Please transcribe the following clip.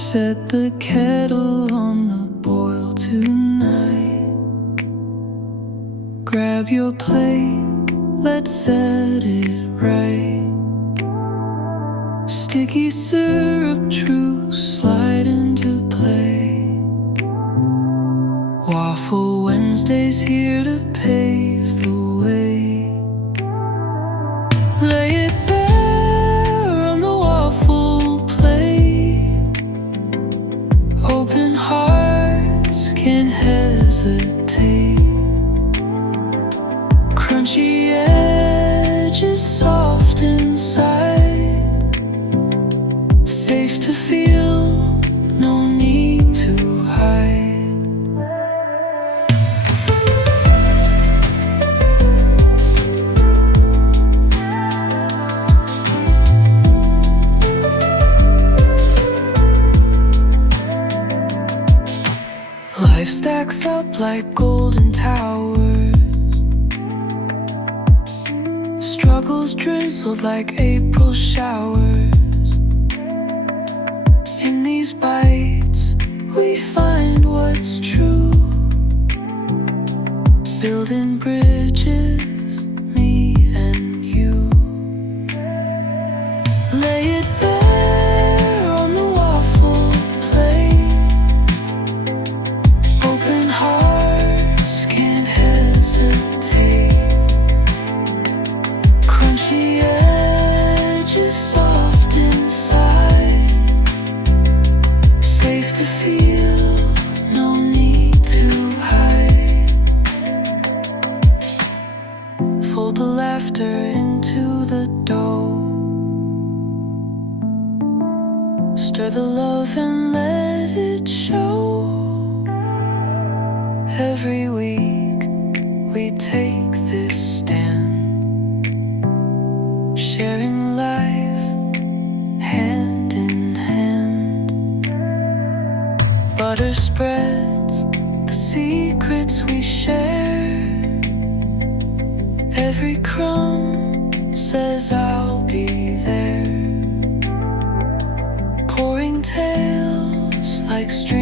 Set the kettle on the boil tonight. Grab your plate, let's set it right. Sticky syrup, true, slide into play. Waffle Wednesday's here to pave the way. Lay it bare on the waffle plate. Open hearts can't hesitate. Crunchy edges, soft inside. Safe to feel, no need to hide. Life stacks up like golden towers. Struggles drizzled like April showers. In these bites, we find what's true. Building bridges, me and you. Lay it bare on the waffle plate. Open hearts can't hesitate. Crunchy edges, soft inside. Safe to feel, no need to hide. Fold the laughter into the dough. Stir the love and let it show. Every week we take this stand, sharing life hand in hand. Butter spreads the secrets we share. Every crumb says I'll be there. Pouring tales like streams